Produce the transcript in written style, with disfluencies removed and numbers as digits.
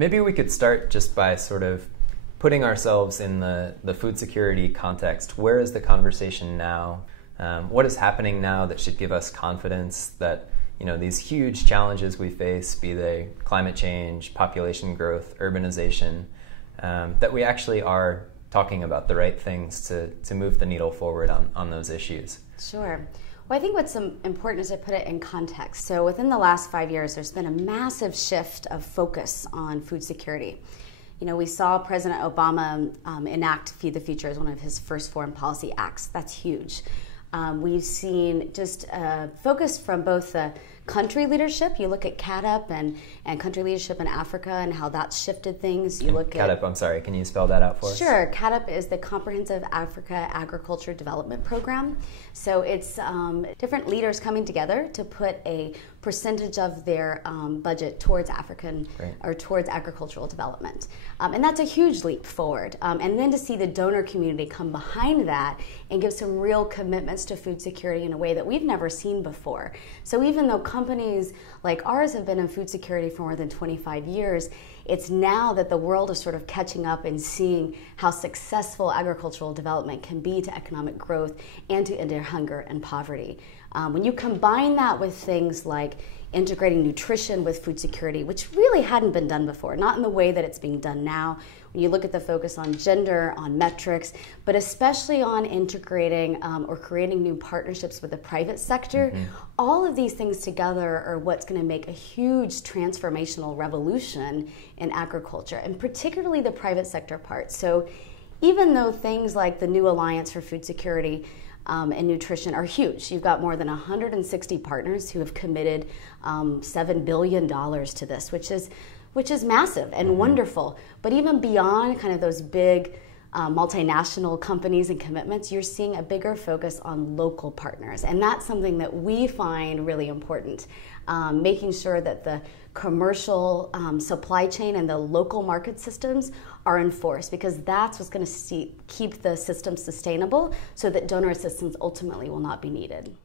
Maybe we could start just by sort of putting ourselves in the food security context. Where is the conversation now? What is happening now that should give us confidence that these huge challenges we face, be they climate change, population growth, urbanization, that we actually are talking about the right things to move the needle forward on those issues? Sure. Well, I think what's important is to put it in context. So within the last 5 years, there's been a massive shift of focus on food security. We saw President Obama enact Feed the Future as one of his first foreign policy acts. That's huge. We've seen just focus from both the country leadership. You look at CAADP and country leadership in Africa and how that's shifted things. You look CAADP, I'm sorry, can you spell that out for us? Sure. CAADP is the Comprehensive Africa Agriculture Development Program. So it's different leaders coming together to put a percentage of their budget towards or towards agricultural development. And that's a huge leap forward. And then to see the donor community come behind that and give some real commitments to food security in a way that we've never seen before. So even though companies like ours have been in food security for more than 25 years, it's now that the world is sort of catching up and seeing how successful agricultural development can be to economic growth and to end hunger and poverty. When you combine that with things like integrating nutrition with food security, which really hadn't been done before, not in the way that it's being done now. When you look at the focus on gender, on metrics, but especially on integrating or creating new partnerships with the private sector, all of these things together are what's going to make a huge transformational revolution in agriculture, and particularly the private sector part. So even though things like the new Alliance for Food Security and nutrition are huge. You've got more than 160 partners who have committed $7 billion to this, which is massive and wonderful. But even beyond kind of those big multinational companies and commitments, you're seeing a bigger focus on local partners. And that's something that we find really important, making sure that the commercial supply chain and the local market systems are enforced, because that's what's going to keep the system sustainable so that donor assistance ultimately will not be needed.